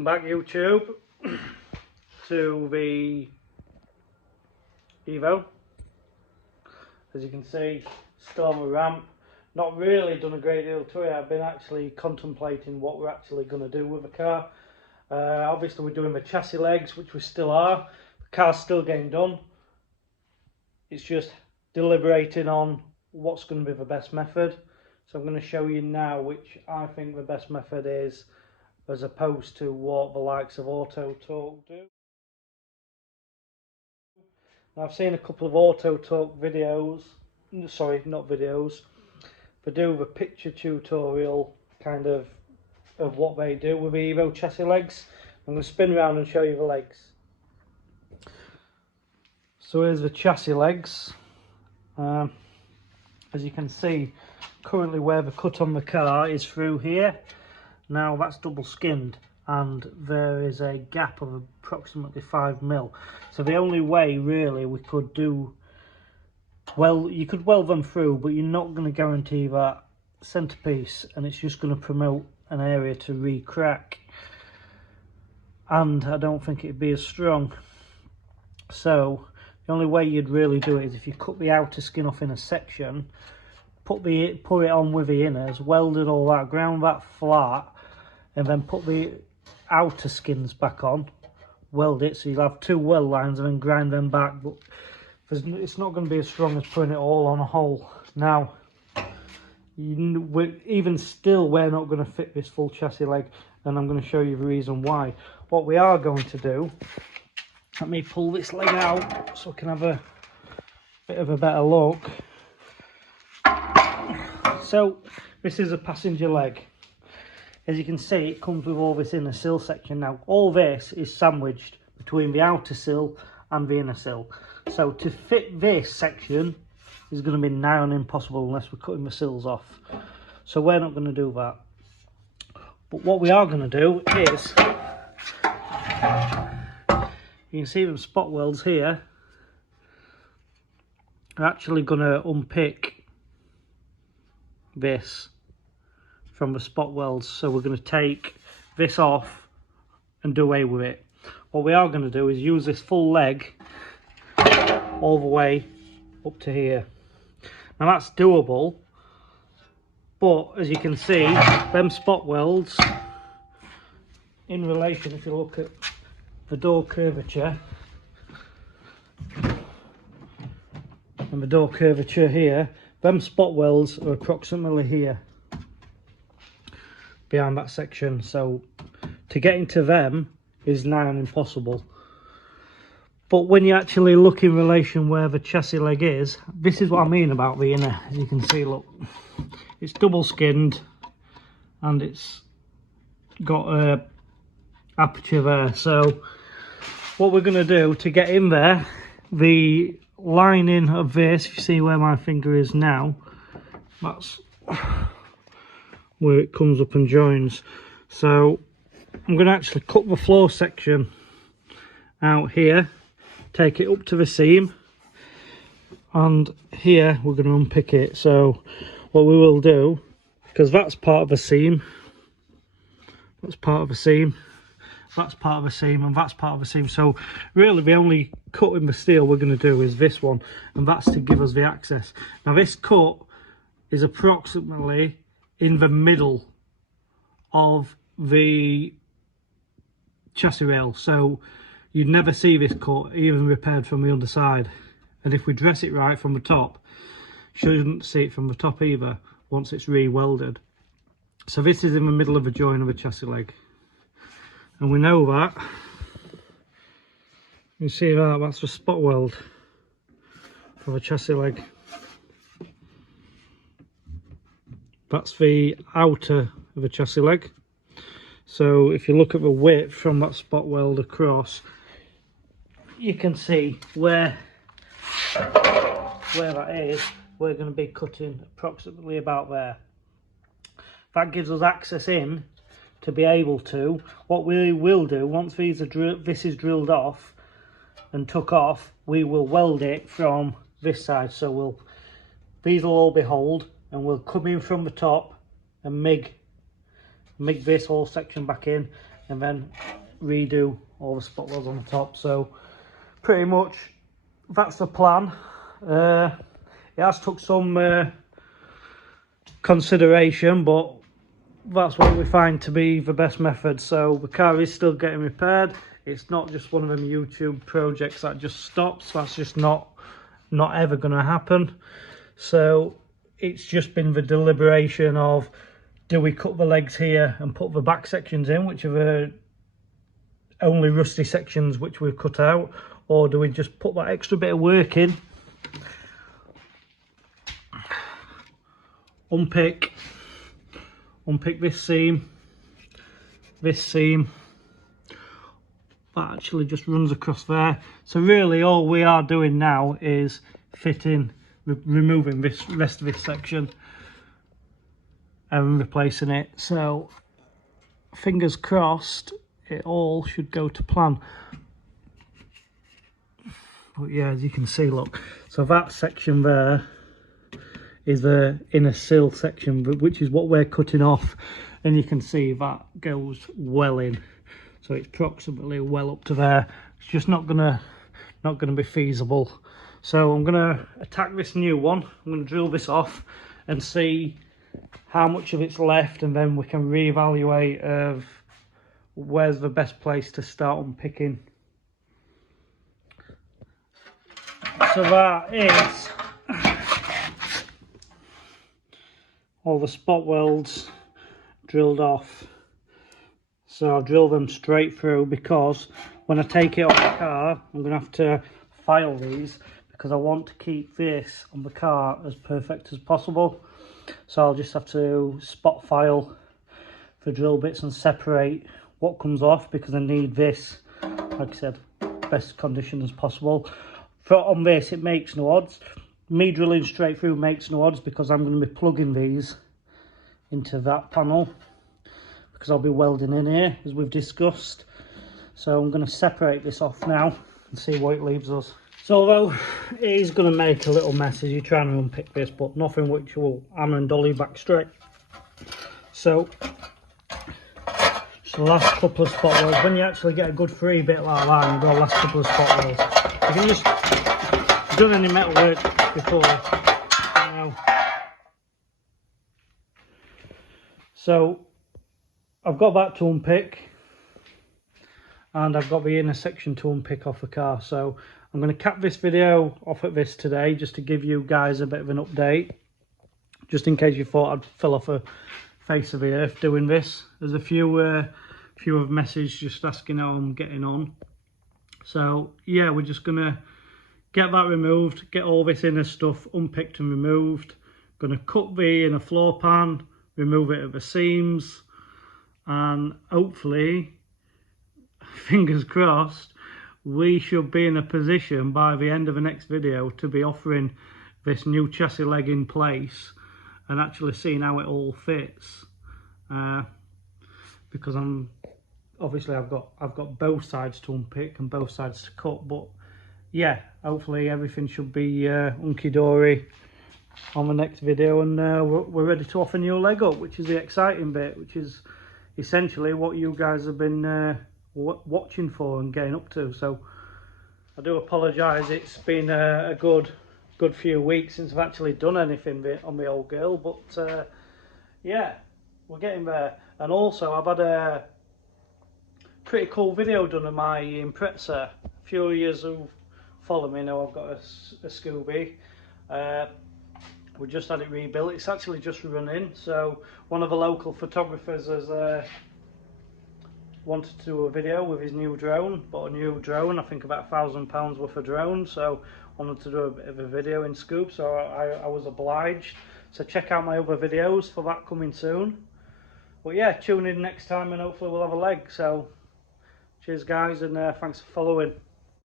Welcome back YouTube to the Evo. As you can see, still on the ramp. Not really done a great deal to it. I've been actually contemplating what we're actually going to do with the car. Obviously we're doing the chassis legs, which we still are. The car's still getting done. It's just deliberating on what's going to be the best method. So I'm going to show you now which I think the best method is, as opposed to what the likes of Auto Talk do. Now, I've seen a couple of Auto Talk videos, sorry, not videos, they do the picture tutorial kind of what they do with the Evo chassis legs. I'm going to spin around and show you the legs. So here's the chassis legs. As you can see, currently where the cut on the car is through here. Now that's double skinned and there is a gap of approximately 5mm. So the only way really we could do, well, you could weld them through, but you're not going to guarantee that centerpiece, and it's just going to promote an area to re-crack, and I don't think it'd be as strong. So the only way you'd really do it is if you cut the outer skin off in a section, put it on with the inners, welded all that, ground that flat, and then put the outer skins back on, weld it, so you'll have two weld lines, and then grind them back. But it's not going to be as strong as putting it all on a hole. Now, even still, we're not going to fit this full chassis leg, and I'm going to show you the reason why. What we are going to do, let me pull this leg out so I can have a bit of a better look. So this is a passenger leg. As you can see, it comes with all this inner sill section. Now all this is sandwiched between the outer sill and the inner sill. So to fit this section is going to be nigh on impossible unless we're cutting the sills off. So we're not going to do that. But what we are going to do is, you can see them spot welds here. We're actually going to unpick this from the spot welds. So we're going to take this off and do away with it. What we are going to do is use this full leg all the way up to here. Now that's doable, but as you can see, them spot welds, in relation, if you look at the door curvature and the door curvature here, them spot welds are approximately here behind that section. So to get into them is nigh on impossible. But when you actually look in relation where the chassis leg is, this is what I mean about the inner. As you can see, look, it's double skinned and it's got a aperture there. So what we're going to do to get in there, the lining of this, if you see where my finger is now, that's where it comes up and joins. So I'm going to actually cut the floor section out here, take it up to the seam, and here we're going to unpick it. So what we will do, because that's part of the seam, that's part of the seam, that's part of the seam, and that's part of the seam. So really the only cut in the steel we're going to do is this one, and that's to give us the access. Now this cut is approximately in the middle of the chassis rail, so you'd never see this cut even repaired from the underside. And if we dress it right from the top, shouldn't see it from the top either once it's re-welded. So this is in the middle of the join of a chassis leg, and we know that. You see that, that's the spot weld for the chassis leg. That's the outer of a chassis leg. So if you look at the width from that spot weld across, you can see where that is. We're going to be cutting approximately about there. That gives us access in to be able to, what we will do once this is drilled off and took off, we will weld it from this side. So these will all be holed, and we'll come in from the top and MIG this whole section back in, and then redo all the spot welds on the top. So pretty much that's the plan. It has took some consideration, but that's what we find to be the best method. So the car is still getting repaired. It's not just one of them YouTube projects that just stops. That's just not ever going to happen. So it's just been the deliberation of, do we cut the legs here and put the back sections in, which are the only rusty sections which we've cut out, or do we just put that extra bit of work in, unpick this seam, that actually just runs across there. So really all we are doing now is fitting, removing this rest of this section and replacing it. So fingers crossed it all should go to plan. But yeah, as you can see, look, so that section there is the inner sill section, which is what we're cutting off, and you can see that goes well in, so it's approximately well up to there. It's just not gonna be feasible. So I'm gonna attack this new one. I'm gonna drill this off and see how much of it's left, and then we can reevaluate of where's the best place to start unpicking. So that is all the spot welds drilled off. So I'll drill them straight through, because when I take it off the car I'm going to have to file these, because I want to keep this on the car as perfect as possible. So I'll just have to spot file the drill bits and separate what comes off, because I need this, like I said, best condition as possible. On this it makes no odds. Me drilling straight through makes no odds, because I'm going to be plugging these into that panel, because I'll be welding in here as we've discussed. So I'm going to separate this off now and see what it leaves us. So although it is going to make a little mess as you're trying to unpick this, but nothing which will hammer and dolly back straight. So the last couple of spot welds, when you actually get a good free bit like that, you've got the last couple of spot welds. You can just, if you've done any metal work before, you know. So I've got that to unpick, and I've got the inner section to unpick off the car. So I'm going to cap this video off at this today, just to give you guys a bit of an update, just in case you thought I'd fell off a face of the earth doing this. There's a few have messaged just asking how I'm getting on. So yeah, we're just gonna get that removed, get all this inner stuff unpicked and removed. Gonna cut the inner floor pan, remove it at the seams, and hopefully, fingers crossed, we should be in a position by the end of the next video to be offering this new chassis leg in place and actually seeing how it all fits. Because I've got both sides to unpick and both sides to cut, but yeah, hopefully everything should be hunky-dory on the next video, and we're ready to offer new leg up, which is the exciting bit, which is essentially what you guys have been watching for and getting up to. So I do apologise, it's been a good few weeks since I've actually done anything on the old girl, but yeah, we're getting there. And also I've had a pretty cool video done of my Impreza. A few of you who follow me know I've got a Scooby. We just had it rebuilt. It's actually just running. So one of the local photographers has wanted to do a video with his new drone. Bought a new drone, I think about £1,000 worth of drone. So wanted to do a bit of a video in Scoop. So I was obliged. So check out my other videos for that coming soon. But yeah, tune in next time and hopefully we'll have a leg. So cheers guys, and thanks for following.